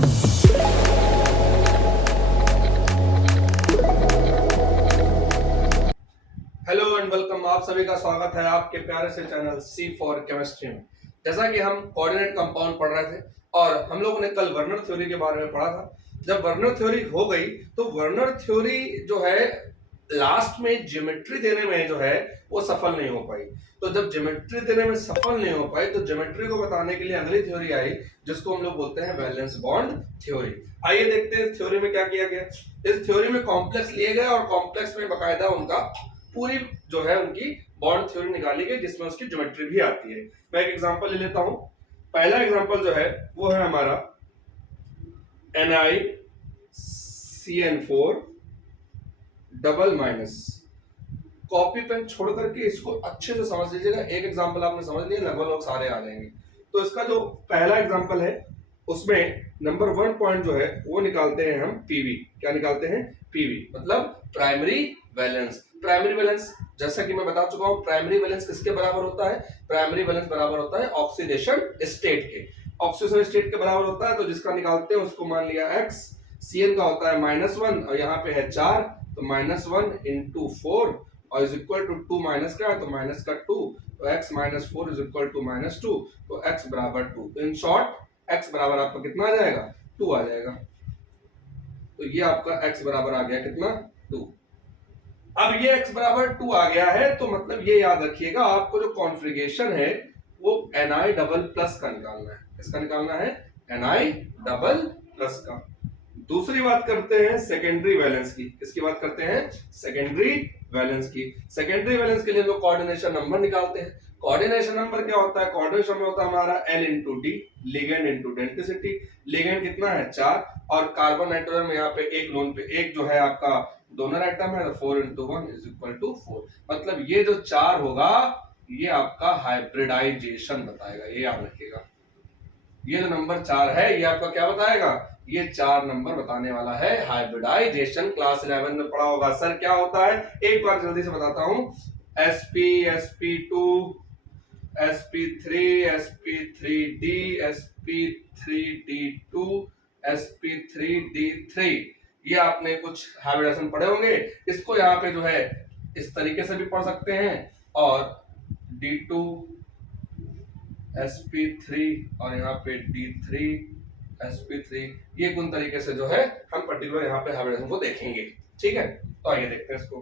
Hello and welcome, आप सभी का स्वागत है आपके प्यारे से चैनल सी फॉर केमिस्ट्री में। जैसा कि हम कोऑर्डिनेट कंपाउंड पढ़ रहे थे और हम लोगों ने कल वर्नर थ्योरी के बारे में पढ़ा था। जब वर्नर थ्योरी हो गई तो वर्नर थ्योरी जो है लास्ट में ज्योमेट्री देने में जो है वो सफल नहीं हो पाई। तो जब ज्योमेट्री देने में सफल नहीं हो पाई तो ज्योमेट्री को बताने के लिए अगली थ्योरी आई जिसको हम लोग बोलते हैं वैलेंस बॉन्ड थ्योरी। आइए देखते हैं इस थ्योरी में क्या किया गया। इस थ्योरी में कॉम्प्लेक्स लिए गए और कॉम्प्लेक्स में बकायदा उनका पूरी जो है उनकी बॉन्ड थ्योरी निकाली गई जिसमें उसकी ज्योमेट्री भी आती है। मैं एक एग्जांपल ले लेता हूं। पहला एग्जांपल जो है वो है हमारा NiCN4 double minus. Copy pen छोड़ करके इसको अच्छे से समझ लीजिएगा। एक एग्जांपल आपने समझ लिया, लगभग लोग सारे आ जाएंगे। तो इसका जो पहला एग्जांपल है उसमें नंबर 1 पॉइंट जो है वो निकालते हैं हम पीवी। क्या निकालते हैं? पीवी मतलब प्राइमरी वैलेंस। प्राइमरी वैलेंस जैसा कि मैं बता चुका हूं, प्राइमरी वैलेंस किसके बराबर होता है? प्राइमरी वैलेंस बराबर होता है ऑक्सीडेशन स्टेट के। ऑक्सीडेशन स्टेट के बराबर होता है, तो जिसका निकालते हैं उसको मान लिया x। Cn का होता है -1 और यहाँ पे है 4, तो -1 × 4 और इज इक्वल टू 2 माइनस का है तो माइनस का 2, तो x - 4 इज इक्वल टू -2, तो x बराबर 2। इन शॉर्ट x बराबर आपका कितना आ जाएगा? 2 आ जाएगा। तो ये आपका x बराबर आ गया कितना? 2। अब ये x बराबर 2 आ गया है तो मतलब ये याद रखिएगा आपको जो कॉन्फ़िगरेशन है वो Ni डबल प्लस का निकालना है। किसका निकालना है? Ni डबल प्लस का। दूसरी बात करते हैं सेकेंडरी वैलेंस की। किसकी बात करते हैं? सेकेंडरी वैलेंस की। सेकेंडरी वैलेंस के लिए लोग कोऑर्डिनेशन नंबर निकालते हैं। कोऑर्डिनेशन नंबर क्या होता है? कोऑर्डिनेशन में होता है हमारा L × D, ligand × density. Ligand कितना है? 4 और कार्बन नाइट्रोजन में यहाँ पे एक लोन पे एक जो है आपका डोनर आइटम है, तो 4 × 1 इज इक्वल टू 4। मतलब ये जो 4 होगा ये आपका हाइब्रिडाइजेशन बताएगा, ये याद रखिएगा। ये जो नंबर 4 है ये आपका क्या बताएगा? ये 4 नंबर बताने वाला है हाइब्रिडाइजेशन। क्लास 11 में पढ़ा होगा। सर क्या होता है? एक बार जल्दी से बताता हूं। sp sp2 sp3 sp3d sp3d2 sp3d3, ये आपने कुछ हाइब्रिडेशन पढ़े होंगे। इसको यहाँ पे जो है इस तरीके से भी पढ़ सकते हैं और d2 sp3 और यहाँ पे d3 sp3, ये कुछ तरीके से जो है हम पर्टिकुलर यहाँ पे हाइब्रिडेशन को देखेंगे। ठीक है, तो आइए देखते हैं इसको।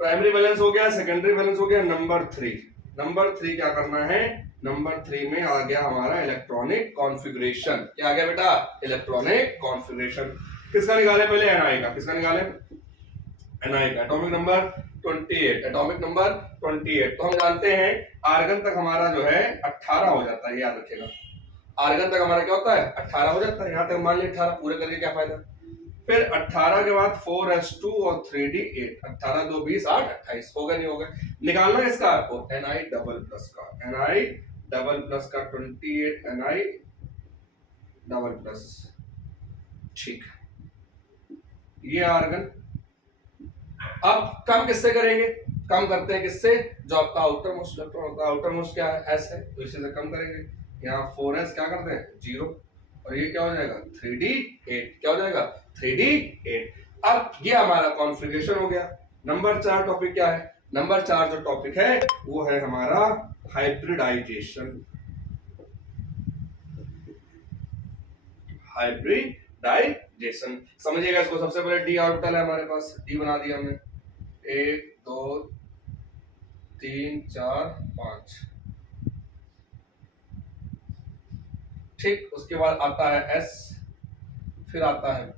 प्राइमरी वैलेंस हो गया, सेकेंडरी वैलेंस हो गया। नंबर 3 क्या करना है? नंबर 3 में आ गया हमारा इलेक्ट्रॉनिक कॉन्फ़िगरेशन। क्या आ गया बेटा? Electronic configuration. किसका निकाले? पहले Ni का। किसका निकाले? Ni का। Atomic number 28। Atomic number 28। तो हम जानते हैं आर्गन तक हमारा जो है 18 हो जाता है, याद रखिएगा। आर्गन तक हमारा क्या होता है? 18 हो जाता है। यहां तक मान लिया 18, पूरे करके क्या फायदा? फिर 18 के बाद 4s2 और 3d8। 18 2 20 8 28 होगा नहीं होगा? निकालना है इसका आपको Ni डबल प्लस का। Ni डबल प्लस का 28 Ni डबल प्लस। ठीक, ये आर्गन। अब कम किससे करेंगे? कम करते हैं किससे? जो आपका आउटर मोस्ट इलेक्ट्रॉन होता है। आउटर मोस्ट क्या है? s है, तो इसी से कम करेंगे। यहाँ 4s क्या करते हैं? 0 और ये क्या हो जाएगा? 3d8। क्या हो जाएगा? 3d8। अब ये हमारा कॉन्फ़िगरेशन हो गया। नंबर 4 टॉपिक क्या है? नंबर 4 जो टॉपिक है वो है हमारा हाइब्रिडाइजेशन। हाइब्रिडाइजेशन समझिएगा इसको। सबसे पहले d ऑर्बिटल है हमारे पास, d बना दिया हमने। 1 2 3 4 5। ठीक, उसके बाद आता है S, फिर आता है P,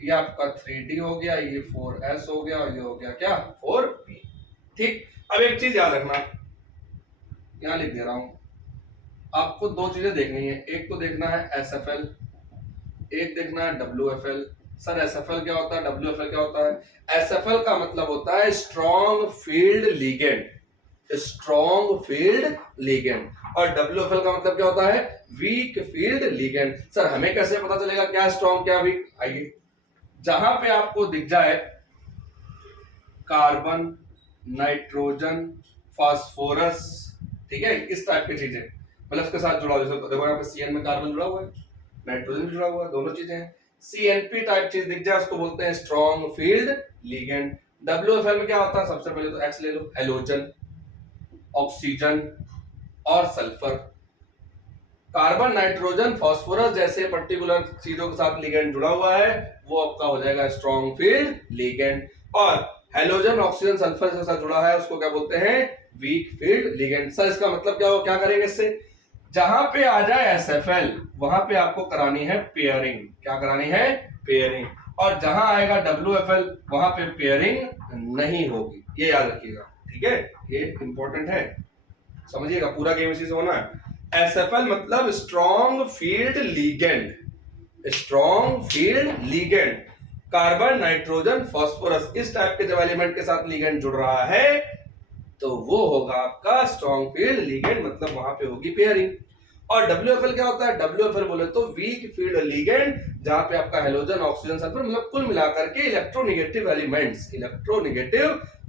ये आपका 3D हो गया, ये 4S हो गया और ये हो गया क्या? 4P। ठीक, अब एक चीज याद रखना, यहां लिख दे रहा हूं। आपको दो चीजें देखनी है। एक तो देखना है SFL, एक देखना है WFL। सर SFL क्या होता है? WFL क्या होता है? SFL का मतलब होता है strong field ligand. Strong field ligand. और WFL का मतलब क्या होता है? Weak field ligand. सर हमें कैसे पता चलेगा क्या स्ट्रॉन्ग क्या वीक? आइए, जहां पे आपको दिख जाए कार्बन, नाइट्रोजन, फास्फोरस, ठीक है, इस टाइप की चीजें, प्लस के साथ जुड़ा हुआ, जैसे देखो यहाँ पे CN में कार्बन जुड़ा हुआ है, नाइट्रोजन जुड़ा हुआ है, दोनों चीजें हैं। CNP टाइप चीज दिख जाए उसको बोलते हैं स्ट्रॉन्ग फील्ड लिगेंड। WFL में क्या होता है, सबसे पहले तो X ले लो, हेलोजन, ऑक्सीजन और सल्फर। कार्बन, नाइट्रोजन, फास्फोरस जैसे पर्टिकुलर चीजों के साथ लिगेंड जुड़ा हुआ है, वो आपका हो जाएगा स्ट्रॉन्ग फील्ड लिगेंड। और हेलोजन, ऑक्सीजन, सल्फर के साथ जुड़ा है उसको क्या बोलते हैं, वीक फील्ड लिगेंड। सर इसका मतलब क्या हो, क्या करेंगे इससे, जहां पे आ जाए SFL वहां पे आपको करानी है पेयरिंग। क्या करानी है, पेयरिंग। और जहां आएगा WFL वहां पे पेयरिंग नहीं होगी, ये याद रखिएगा, ठीक है, ये इंपॉर्टेंट है, समझिएगा, पूरा गेम इसी से होना है। SFL मतलब strong field ligand, strong field ligand. Carbon, nitrogen, phosphorus इस टाइप के जब एलिमेंट के साथ लीगेंड जुड़ रहा है तो वो होगा आपका स्ट्रॉन्ग फील्ड लीगेंड, मतलब वहां पे होगी पेयरिंग। और WFL क्या होता है, WFL बोले तो वीक फील्ड लीगेंड, जहां पे आपका हेलोजन, ऑक्सीजन, सल्फर मतलब कुल मिलाकर के इलेक्ट्रोनेगेटिव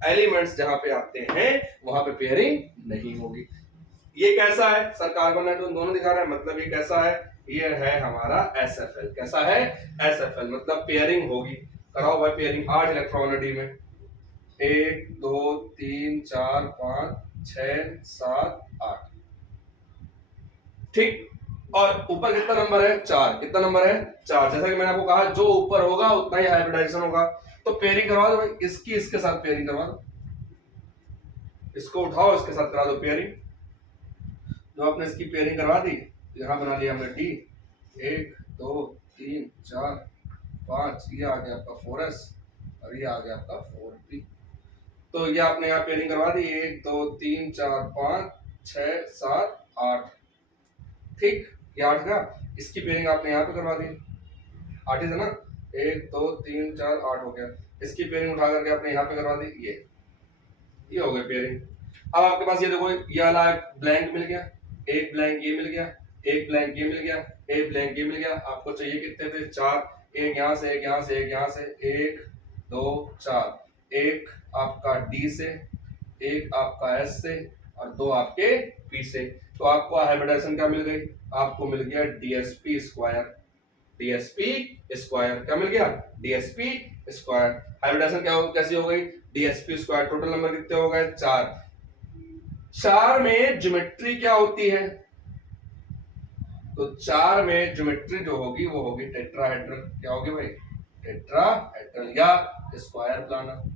एलिमेंट्स जहां पे आते हैं वहां पे पेयरिंग नहीं होगी। ये कैसा है सर, कार्बन नाइट्रोजन दोनों दिखा रहा है, मतलब ये कैसा है, ये है हमारा SFL। कैसा है, SFL मतलब पेयरिंग होगी। कराओ भाई पेयरिंग, 8 इलेक्ट्रॉन है डी में, 1 2 3 4 5 6 7 8, ठीक। और ऊपर कितना नंबर है, 4। कितना नंबर है, 4। जैसा कि मैंने आपको कहा जो ऊपर होगा उतना ही हाइब्रिडाइजेशन होगा। तो पेयरिंग करवा दो भाई, इसकी इसके साथ पेयरिंग करवा दो, इसको उठाओ इसके साथ करा दो पेयरिंग। जो आपने इसकी पेयरिंग करवा दी, यहां बना लिया हमने डी, 1 2 3 4 5, ये आ गया आपका 4s और ये आ गया आपका 4p। तो ये आपने यहाँ पेयरिंग करवा दी, 1 2 3 4 5 6 7 8, ठीक, ये 8 का। इसकी पेयरिंग आपने यहाँ पे करवा दी, 8 ही था ना, 1 2 3 4 8 हो गया। इसकी पेयरिंग उठा करके आपने यहाँ पे करवा दी, ये हो गई पेयरिंग। अब आपके पास ये देखो, ये वाला ब्लैंक मिल गया, एक ब्लैंक ये मिल गया, एक ब्लैंक ये मिल गया, एक ब्लैंक ये मिल गया। आपको चाहिए कितने थे, 4, एक यहाँ से, एक यहाँ से, एक यहाँ से, 1 2 4, एक आपका डी से, एक आपका एस से और 2 आपके पी से। तो आपको हाइब्रिडाइजेशन क्या मिल गई, आपको मिल गया DSP स्क्वायर। DSP स्क्वायर क्या मिल गया, DSP स्क्वायर। हाइब्रिडाइजेशन क्या हो, कैसी हो गई, DSP स्क्वायर। टोटल नंबर कितने हो गए, 4। 4 में ज्योमेट्री क्या होती है, तो 4 में ज्योमेट्री जो होगी वो होगी टेट्राहेड्रल। क्या होगी भाई, टेट्राहेड्रल या स्क्वायर प्लानर,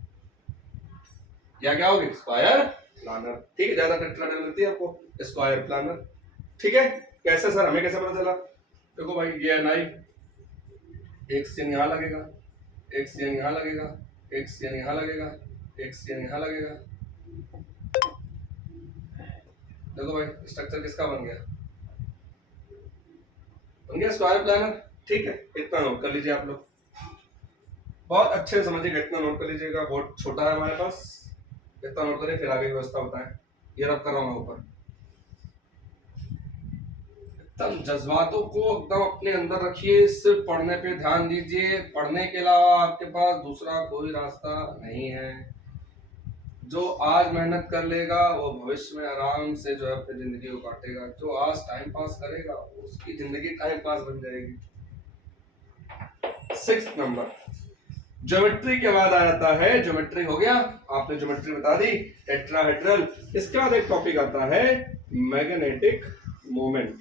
या क्या होगी, स्क्वायर प्लानर, ठीक है। ज्यादा टेट्राहेड्रल मिलती है आपको, स्क्वायर प्लानर, ठीक है। कैसे सर, हमें कैसे पता चला, देखो भाई ये Ni, एक सीएन यहाँ लगेगा, एक सीएन यहाँ लगेगा, एक सीएन यहाँ लगेगा, एक सीएन यहाँ लगेगा। देखो भाई स्ट्रक्चर किसका बन गया, बन गया स्क्वायर प्लानर, ठीक है। इतना नोट कर लीजिए आप लोग, बहुत अच्छे से समझिएगा, इतना नोट कर लीजिएगा, बहुत छोटा है हमारे पास, इतना नोट करिए फिर आगे की व्यवस्था बताएं। ये रब कर रहा हूं मैं ऊपर, एकदम जज्बातों को एकदम अपने अंदर रखिए, सिर्फ पढ़ने पे ध्यान दीजिए, पढ़ने के अलावा आपके पास दूसरा कोई रास्ता नहीं है। जो आज मेहनत कर लेगा वो भविष्य में आराम से जो है अपनी जिंदगी को काटेगा, जो आज टाइम पास करेगा उसकी जिंदगी टाइम पास बन जाएगी। 6 नंबर ज्योमेट्री के बाद आ जाता है, ज्योमेट्री हो गया, आपने ज्योमेट्री बता दी, टेट्राहेड्रल। इसके बाद एक टॉपिक आता है मैग्नेटिक मोमेंट।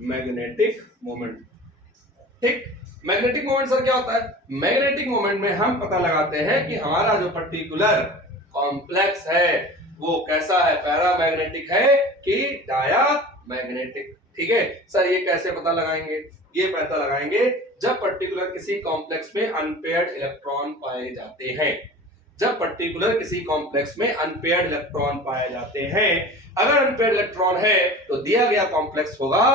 मैग्नेटिक मोमेंट, ठीक। मैग्नेटिक मोमेंट सर क्या होता है, मैग्नेटिक मोमेंट में हम पता लगाते हैं कि हमारा जो पर्टिकुलर कॉम्प्लेक्स है वो कैसा है, पैरामैग्नेटिक है कि डाया मैग्नेटिक, ठीक है। सर ये कैसे पता लगाएंगे, ये पता लगाएंगे जब पर्टिकुलर किसी कॉम्प्लेक्स में अनपेयर्ड इलेक्ट्रॉन पाए जाते हैं। जब पर्टिकुलर किसी कॉम्प्लेक्स में अनपेयर्ड इलेक्ट्रॉन पाए जाते हैं, अगर अनपेयर्ड इलेक्ट्रॉन है तो दिया गया कॉम्प्लेक्स होगा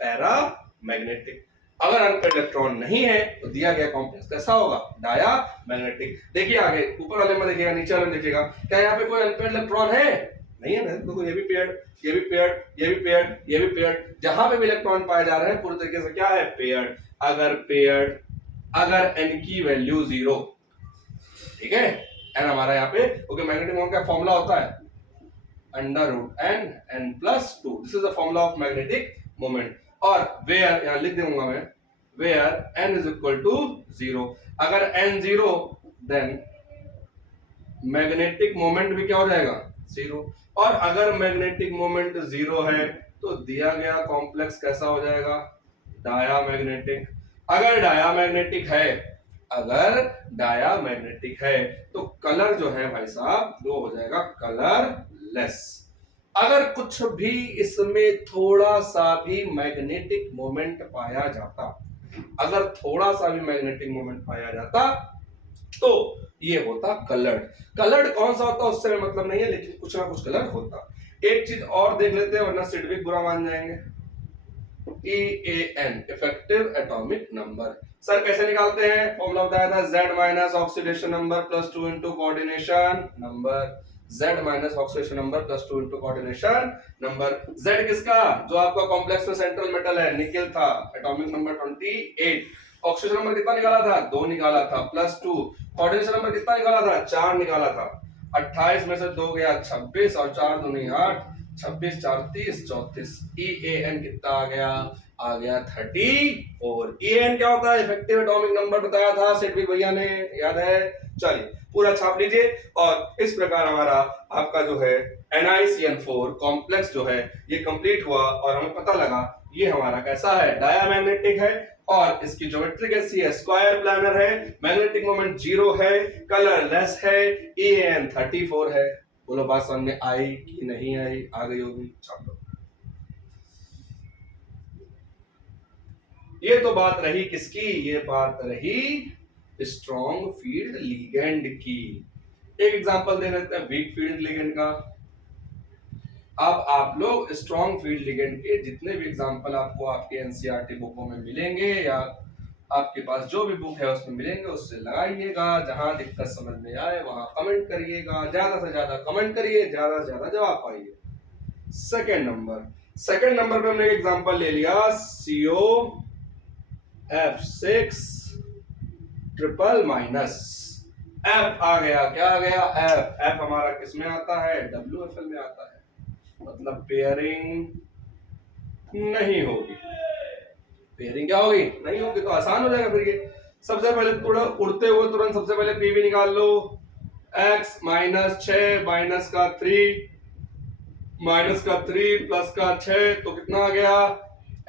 पैरामैग्नेटिक। अगर अनपेयर्ड इलेक्ट्रॉन नहीं है तो दिया गया कॉम्प्लेक्स कैसा होगा, डाया मैग्नेटिक। देखिए आगे ऊपर वाले में देखिएगा, नीचे वाले में देखिएगा, क्या यहाँ पे कोई अनपेयर्ड इलेक्ट्रॉन है, नहीं है ना, देखो ये भी पेयर्ड, ये भी पेयर्ड, ये भी पेयर्ड, ये भी पेयर्ड। जहां पे भी इलेक्ट्रॉन पाए जा रहे हैं पूरी तरीके से क्या है, पेयर्ड। अगर पेयर्ड, अगर n की वैल्यू 0, ठीक है, n हमारा यहाँ पे, क्योंकि मैग्नेटिक मोमेंट का फॉर्मूला होता है under root n n plus two, this is the formula of magnetic moment. और वेयर यहां लिख दूंगा मैं, where n is equal to 0, अगर एन 0 देन मैग्नेटिक मोमेंट भी क्या हो जाएगा 0, और अगर मैग्नेटिक मोमेंट 0 है तो दिया गया कॉम्प्लेक्स कैसा हो जाएगा डायामैग्नेटिक। अगर डायामैग्नेटिक है, अगर डायामैग्नेटिक है तो कलर जो है भाई साहब वो हो जाएगा कलरलेस। अगर कुछ भी इसमें थोड़ा सा भी मैग्नेटिक मोमेंट पाया जाता, अगर थोड़ा सा भी मैग्नेटिक मोमेंट पाया जाता तो ये होता कलर्ड। कलर्ड कौन सा होता उससे मतलब नहीं है, लेकिन कुछ ना कुछ कलर होता। एक चीज और देख लेते हैं वरना सिडविक बुरा मान जाएंगे। EAN effective atomic number, sir कैसे निकालते हैं, फॉर्मूला बताया था Z minus oxidation number plus 2 into coordination number, Z minus oxidation number plus 2 into coordination number. Z किसका, जो आपका कॉम्प्लेक्स में सेंट्रल मेटल है निकेल था, एटॉमिक नंबर 28, ऑक्सीजन नंबर कितना निकाला था 2 निकाला था, प्लस 2, कोऑर्डिनेशन नंबर कितना निकाला था 4 निकाला था, 28 में से 2 गया 26 और 4 दूनी 8, 26 4 30 34, EAN कितना आ गया 34। EAN क्या होता है, इफेक्टिव एटॉमिक नंबर बताया था सिडविक भैया ने, याद है। चलिए पूरा छाप लीजिए, और इस प्रकार हमारा आपका जो है NiCN4 कॉम्प्लेक्स जो है ये कंप्लीट हुआ, और हमें पता लगा ये हमारा कैसा है डायामैग्नेटिक है, और इसकी ज्योमेट्री कैसी है स्क्वायर प्लानर है, मैग्नेटिक मोमेंट 0 है, कलरलेस है, EAN 34 है। बोलो बात समझ में आई कि नहीं आई, आ गई होगी, छाप लो। ये तो बात रही किसकी, ये बात रही स्ट्रॉन्ग फील्ड लिगेंड की। एक एग्जांपल दे लेते हैं वीक फील्ड लिगेंड का। अब आप लोग स्ट्रॉन्ग फील्ड लिगेंड के जितने भी एग्जांपल आपको आपके एनसीईआरटी बुकों में मिलेंगे या आपके पास जो भी बुक है उसमें मिलेंगे, उससे लगाइएगा, जहां दिक्कत समझ में आए वहां कमेंट करिएगा, ज्यादा से ज्यादा कमेंट करिए, ज्यादा से ज्यादा जवाब पाइए। सेकंड नंबर पे हमने एक एग्जांपल ले लिया COF6 ट्रिपल माइनस, F आ गया, क्या आ गया F हमारा किस में आता है WFL में आता है, मतलब पेयरिंग नहीं होगी। पेयरिंग क्या होगी, नहीं होगी, तो आसान हो जाएगा फिर ये। सबसे पहले थोड़ा उड़ते हुए तुरंत सबसे पहले PV निकाल लो, x माइनस 6 माइनस का 3 प्लस का 6 तो कितना आ गया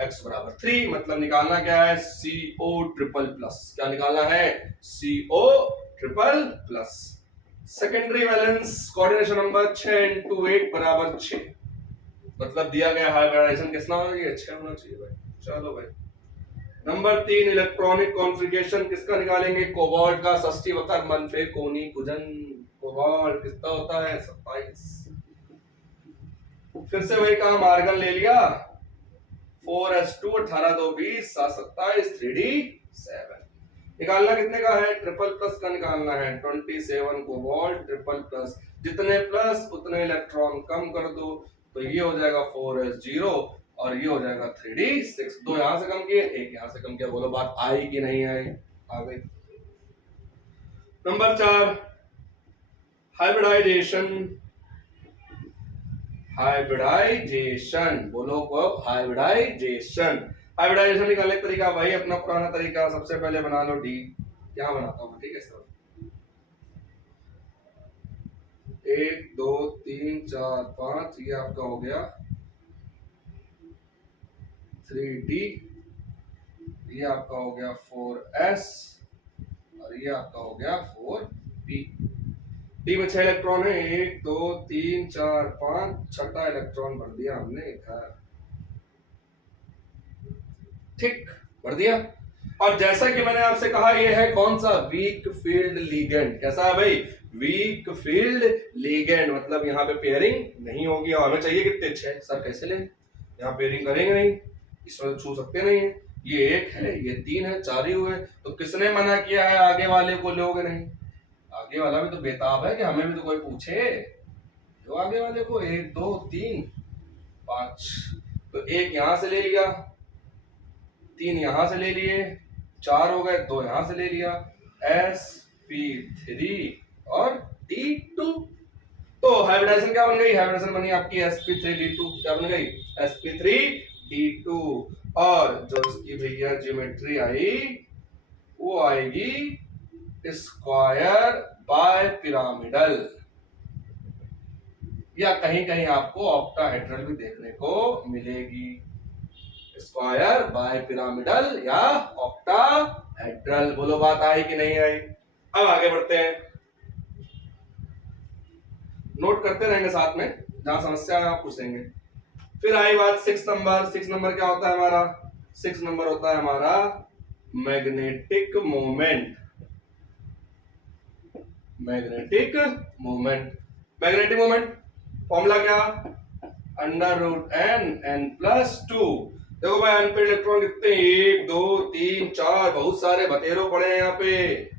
x बराबर 3, मतलब निकालना क्या है CO ट्रिपल प्लस, क्या निकालना है CO triple plus. Secondary valence coordination number 6 into 8 बराबर 6, मतलब दिया गया हाइब्रिडाइजेशन कितना होना चाहिए 6 होना चाहिए भाई। चलो भाई नंबर 3 इलेक्ट्रॉनिक कॉन्फ़िगरेशन किसका निकालेंगे, कोबाल्ट का, षष्ठी वक्र मनफे कोनी कुजन, कोबाल्ट कितना होता है 27। फिर से वही काम, आर्गन ले लिया 4s2 18 2 20 7 27 3d 7, निकालना कितने का है ट्रिपल प्लस का निकालना है 27 कोबाल्ट ट्रिपल प्लस, जितने प्लस उतने इलेक्ट्रॉन कम कर दो, तो ये हो जाएगा 4s0 और ये हो जाएगा 3d6, 2 यहां से कम किए 1 यहां से कम किया। बोलो बात आई कि नहीं आई, आ गई। नंबर 4 हाइब्रिडाइजेशन, बोलो को हाइब्रिडाइजेशन निकालने का तरीका भाई अपना पुराना तरीका, सबसे पहले बना लो D, क्या बनाता हूं ठीक है सर, 1 2 3 4 5, ये आपका हो गया 3D, ये आपका हो गया 4s और ये आपका हो गया 4p। D में 6 इलेक्ट्रॉन है, 1 2 3 4 5, छठा इलेक्ट्रॉन भर दिया हमने इधर, ठीक भर दिया। और जैसा कि मैंने आपसे कहा ये है कौन सा वीक फील्ड लिगेंड, कैसा है भाई वीक फील्ड लिगेंड, मतलब यहाँ पे पेयरिंग नहीं होगी, और हमें चाहिए कितने 6, सर कैसे ले, यहाँ पेयरिंग करेंगे नहीं, इसमें छू सकते नहीं है, ये 1 है ये 3 है 4 ही हुए, तो किसने मना किया है आगे वाले को लोगे नहीं, आगे वाला भी तो बेताब है कि हमें भी तो कोई पूछे, तो आगे वाले को 1 2 3 5, तो 1 यहां से ले लिया, 3 यहां से ले लिए, 4 हो गए, 2 यहां से ले लिया, sp3 और t2, तो हाइब्रिडाइजेशन क्या बन गई, हाइब्रिडाइजेशन बनी आपकी sp3d2, क्या बन गई sp3d2, और जो इसकी भैया ज्योमेट्री आई वो आएगी स्क्वायर बाय पिरामिडल, या कहीं कहीं आपको ऑक्टाहेड्रल भी देखने को मिलेगी, स्क्वायर बाय पिरामिडल या ऑक्टाहेड्रल। बोलो बात आई कि नहीं आई। अब आगे बढ़ते हैं, नोट करते रहेंगे साथ में, जहां समस्या है आप पूछेंगे। फिर आई बात 6 नंबर। 6 नंबर क्या होता है हमारा, 6 नंबर होता है हमारा magnetic moment. Magnetic moment, magnetic moment formula क्या, √n+2। देखो भाई n पे इलेक्ट्रॉन कितने, 1 2 3 4, बहुत सारे बतेरो पड़े हैं यहाँ पे,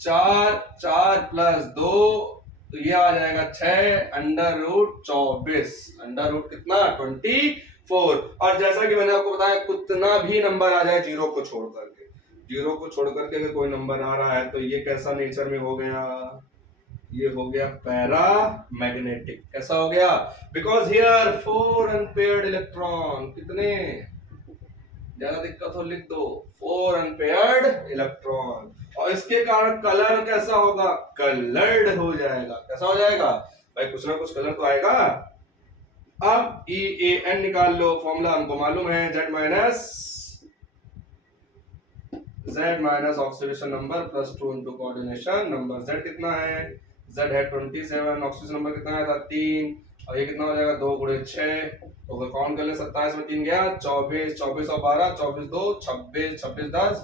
4 4 + 2 तो ये आ जाएगा 6 √24, अंडर कितना 24। और जैसा कि मैंने आपको बताया कितना भी नंबर आ जाए जीरो को छोड़ करके, जीरो को छोड़ करके अगर कोई नंबर आ रहा है तो ये कैसा नेचर में हो गया, ये हो गया पैरा मैग्नेटिक। कैसा हो गया, बिकॉज हियर 4 अनपेयर्ड इलेक्ट्रॉन, कितने, ज्यादा दिक्कत हो लिख दो 4 अनपेयर्ड इलेक्ट्रॉन, और इसके कारण कलर कैसा होगा, कलर्ड हो जाएगा। कैसा हो जाएगा भाई, कुछ ना कुछ कलर तो आएगा। अब EAN निकाल लो, फॉर्मूला हमको मालूम है, Z minus oxidation number +2 into coordination number. Z कितना है, Z है 27, ऑक्सीडेशन नंबर कितना है था 3, और ये कितना हो जाएगा 2 × 6, तो अगर काउंट कर ले 27 में 3 गया 24, 24 और 12, 24 2 26, 26 10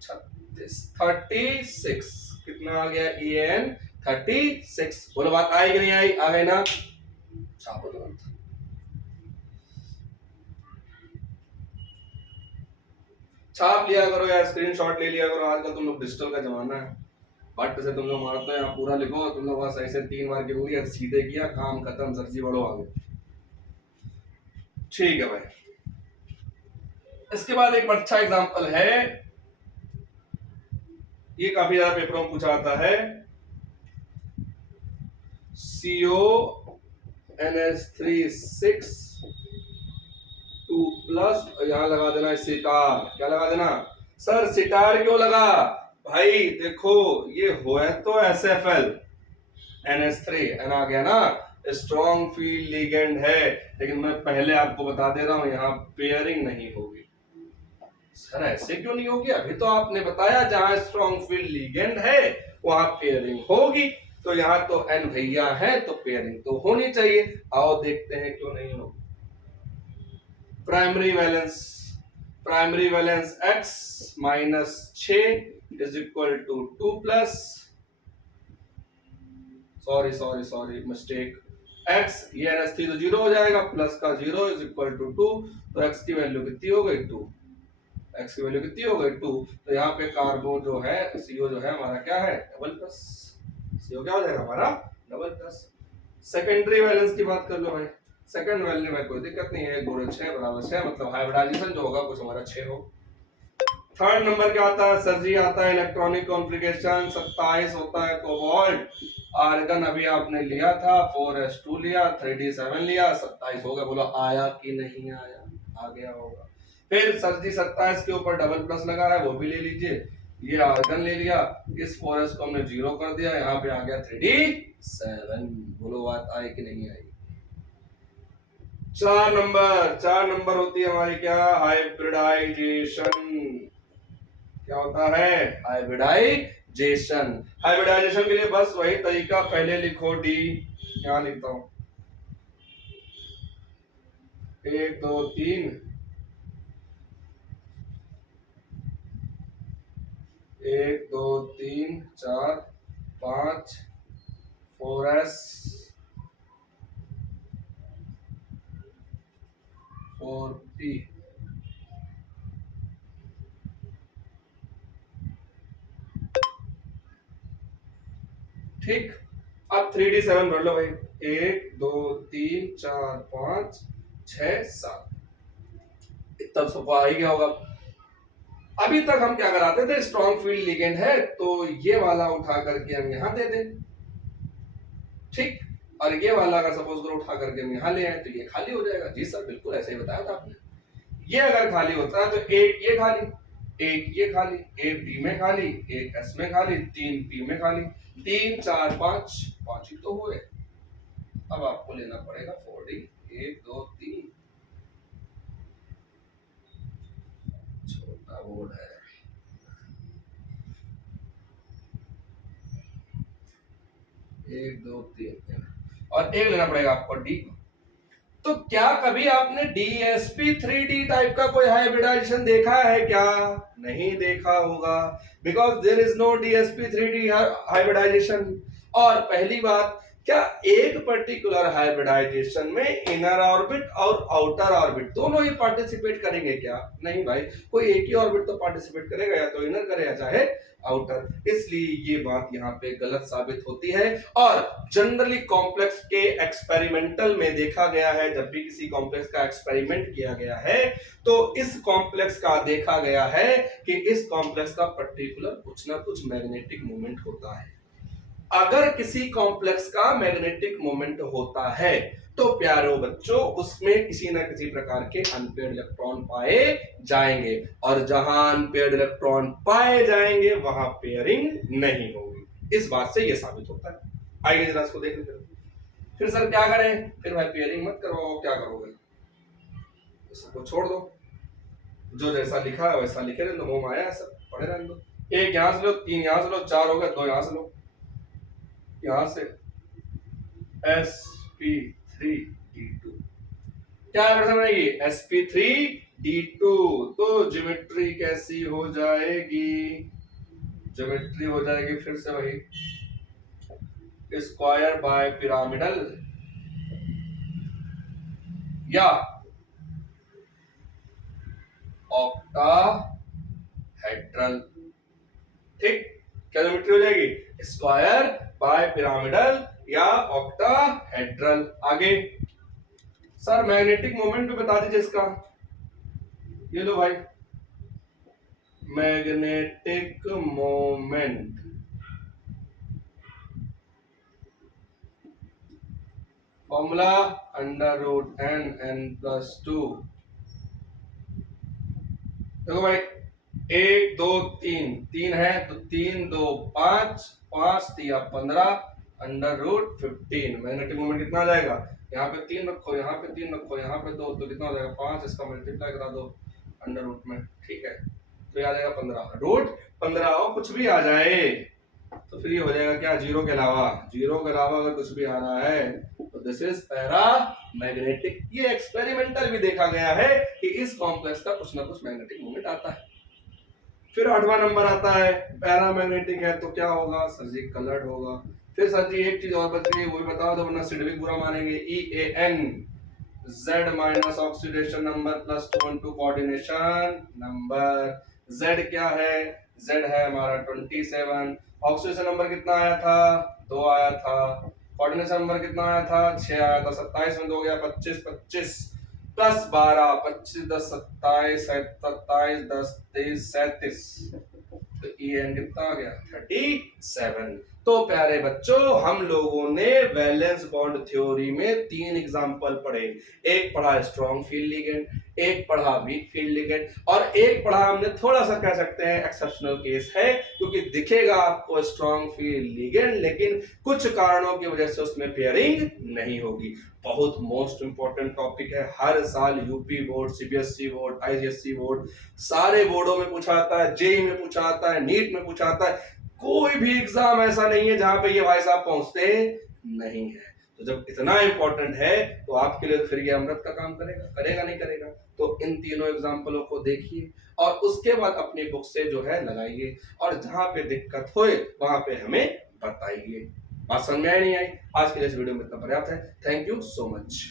36, 36 कितना आ गया EAN 36। बोलो बात आई कि नहीं आई, आ गई ना, छापो तुरंत। छाप लिया करो या स्क्रीनशॉट ले लिया करो, आजकल तुम लोग डिजिटल का जमाना है, बट से तुम लोग मारते हैं, पूरा लिखो, तुम लोग सही से 3 बार की उंगली सीधे किया, काम खत्म, सब्जी बढ़ो आगे। ठीक है भाई, इसके बाद एक अच्छा एग्जांपल है, ये काफी ज्यादा पेपरों में पूछा आता है, CONH3 2+, यहाँ लगा देना सितार। क्या लगा देना सर, सितार क्यों लगा भाई, देखो ये हो है तो SFL NH3 N आ गया ना, स्ट्रॉन्ग फील्ड लिगेंड है, लेकिन मैं पहले आपको बता दे रहा हूं यहाँ पेयरिंग नहीं होगी। सर ऐसे क्यों नहीं होगी, अभी तो आपने बताया जहां स्ट्रॉन्ग फील्ड लिगेंड है वहां पेयरिंग होगी, तो यहाँ तो N भैया है तो पेयरिंग तो होनी चाहिए। आओ देखते हैं क्यों नहीं होगी। Primary valence x - 6 = 2+, sorry mistake, x ये NH3 तो 0 हो जाएगा, प्लस का 0 = 2, तो x की वैल्यू कितनी हो गई 2, x की वैल्यू कितनी हो गई 2, तो यहाँ पे कार्बो जो है CO जो है हमारा क्या है डबल+, CO क्या हो जाएगा हमारा डबल+। सेकेंडरी वैलेंस की बात कर लो भाई, सेकंड वैल्यू में कोई दिक्कत नहीं है, 1 × 6 = 6, मतलब हाइब्रिडाइजेशन जो होगा कुछ हमारा 6 हो। थर्ड नंबर क्या आता है सर जी, आता है इलेक्ट्रॉनिक कॉन्फ़िगरेशन, 27 होता है कोबाल्ट, आर्गन अभी आपने लिया था 4s2 लिया, 3d7 लिया, 27 हो गया। बोलो आया कि नहीं आया, आ गया होगा। फिर सर जी 27 के ऊपर डबल+ लगा है, वो भी ले लीजिए, ये आर्गन ले लिया, इस 4s को हमने 0 कर दिया, यहाँ पे आ गया 3d7। बोलो बात आई कि नहीं आई। 4 नंबर होती है हमारी क्या, हाइब्रिडाइजेशन। क्या होता है हाइब्रिडाइजेशन। हाइब्रिडाइजेशन के लिए बस वही तरीका, पहले लिखो D, यहाँ लिखता हूं 1 2 3, 1 2 3 4 5 4s 4p। ठीक, अब 3d7 भर लो भाई, 1 2 3 4 5 6 7, इतना सब आ ही गया होगा। अभी तक हम क्या कराते थे, स्ट्रॉन्ग फील्ड लिगेंड है तो ये वाला उठा करके हम यहां दे दें, ठीक। और ये वाला अगर सपोज करो उठा करके हम यहाँ ले आए तो ये खाली हो जाएगा। जी सर बिल्कुल ऐसे ही बताया था आपने। ये अगर खाली होता है तो एक ये खाली, एक ये खाली, एक डी में खाली, एक एस में खाली, तीन पी में खाली, तीन चार पांच, पांच ही तो हुए। अब आपको लेना पड़ेगा 4D, 1 2 3, छोटा बोर्ड है, एक दो तीन, और एक लेना पड़ेगा आपको डी। तो क्या कभी आपने DSP 3D टाइप का कोई हाइब्रिडाइजेशन देखा है क्या? नहीं देखा होगा, because there is no DSP 3D hybridization. और पहली बात, क्या एक पर्टिकुलर हाइब्रिडाइजेशन में इनर ऑर्बिट और आउटर ऑर्बिट दोनों ही पार्टिसिपेट करेंगे क्या? नहीं भाई, कोई एक ही ऑर्बिट तो पार्टिसिपेट करेगा, या तो इनर करे या चाहे आउटर। इसलिए ये बात यहाँ पे गलत साबित होती है। और जनरली कॉम्प्लेक्स के एक्सपेरिमेंटल में देखा गया है, जब भी किसी कॉम्प्लेक्स का एक्सपेरिमेंट किया गया है तो इस कॉम्प्लेक्स का देखा गया है कि इस कॉम्प्लेक्स का पर्टिकुलर कुछ ना कुछ मैग्नेटिक मोमेंट होता है। अगर किसी कॉम्प्लेक्स का मैग्नेटिक मोमेंट होता है तो प्यारो बच्चों उसमें किसी ना किसी प्रकार के अनपेयर्ड इलेक्ट्रॉन पाए जाएंगे, और जहां अनपेयर्ड इलेक्ट्रॉन पाए जाएंगे वहां पेयरिंग नहीं होगी। इस बात से यह साबित होता है। आइए जरा इसको देख लेते हैं। फिर सर क्या करें? फिर भाई पेयरिंग मत करो, क्या करोगे? इसको छोड़ दो, जो जैसा लिखा है वैसा लिखे रहने दो, मोह माया सब पढ़े रहने दो। एक यहां से लो, तीन यहां से लो, चार हो गए, दो यहां से लो, यहां से sp3d2 क्या प्रश्न बनेगी? sp3d2। तो ज्योमेट्री कैसी हो जाएगी? ज्योमेट्री हो जाएगी फिर से वही स्क्वायर बाय पिरामिडल या ऑक्टाहेड्रल। ठीक, क्या ज्योमेट्री हो जाएगी? स्क्वायर बाय पिरामिडल या ऑक्टाहेड्रल। आगे सर मैग्नेटिक मोमेंट भी बता दीजिए इसका। ये लो भाई, मैग्नेटिक मोमेंट फॉर्मूला √n+2। देखो भाई, एक दो तीन, तीन है तो 3 2 5, 5 3 15, √15। मैग्नेटिक मोमेंट कितना आ जाएगा? यहाँ पे 3 रखो, यहाँ पे 3 रखो, यहाँ पे 2, तो कितना हो जाएगा? 5। इसका मल्टीप्लाई करा दो अंडर रूट में, ठीक है, तो ये आ जाएगा 15 √15। और कुछ भी आ जाए तो फिर ये हो जाएगा क्या? जीरो के अलावा, जीरो के अलावा अगर कुछ भी आ रहा है तो दिस इज पैरा मैग्नेटिक। ये एक्सपेरिमेंटल भी देखा गया है कि इस कॉम्प्लेक्स का कुछ ना कुछ मैग्नेटिक मोमेंट आता है। फिर 8वां नंबर आता है, पैरामैग्नेटिक है तो क्या होगा? सर जी कलर्ड होगा। फिर सर जी एक चीज और बच गई, वो भी बता दो वरना सिडविक बुरा मानेंगे। EAN, Z minus oxidation number plus 2 coordination number. Z क्या है? Z है हमारा 27। ऑक्सीडेशन नंबर कितना आया था? 2 आया था। कोऑर्डिनेशन नंबर कितना आया था? 6 आया था। 27 में 2 गया 25, 25 प्लस 12, 25 10 27, 27 10 23 37, तो EN कितना आ गया? 37। तो प्यारे बच्चों, हम लोगों ने वैलेंस बॉन्ड थ्योरी में 3 एग्जांपल पढ़े। एक पढ़ा स्ट्रॉन्ग फील्ड लिगेंड, एक पढ़ा वीक फील्ड लिगेंड, और एक पढ़ा हमने थोड़ा सा कह सकते हैं एक्सेप्शनल केस है, क्योंकि दिखेगा आपको स्ट्रॉन्ग फील्ड लिगेंड लेकिन कुछ कारणों की वजह से उसमें पेयरिंग नहीं होगी। बहुत मोस्ट इंपॉर्टेंट टॉपिक है, हर साल UP board, CBSE board, ICSE board, सारे बोर्डों में पूछा आता है, जेई में पूछा आता है, नीट में पूछा आता है। कोई भी एग्जाम ऐसा नहीं है जहां पे ये भाई साहब पहुंचते नहीं है। तो जब इतना इंपॉर्टेंट है तो आपके लिए फिर ये अमृत का काम करेगा? करेगा नहीं करेगा? तो इन तीनों एग्जाम्पलों को देखिए और उसके बाद अपनी बुक से जो है लगाइए, और जहां पे दिक्कत होए वहां पे हमें बताइए। बात समझ में आई नहीं आई? आज के लिए इस वीडियो में इतना पर्याप्त है। Thank you so much.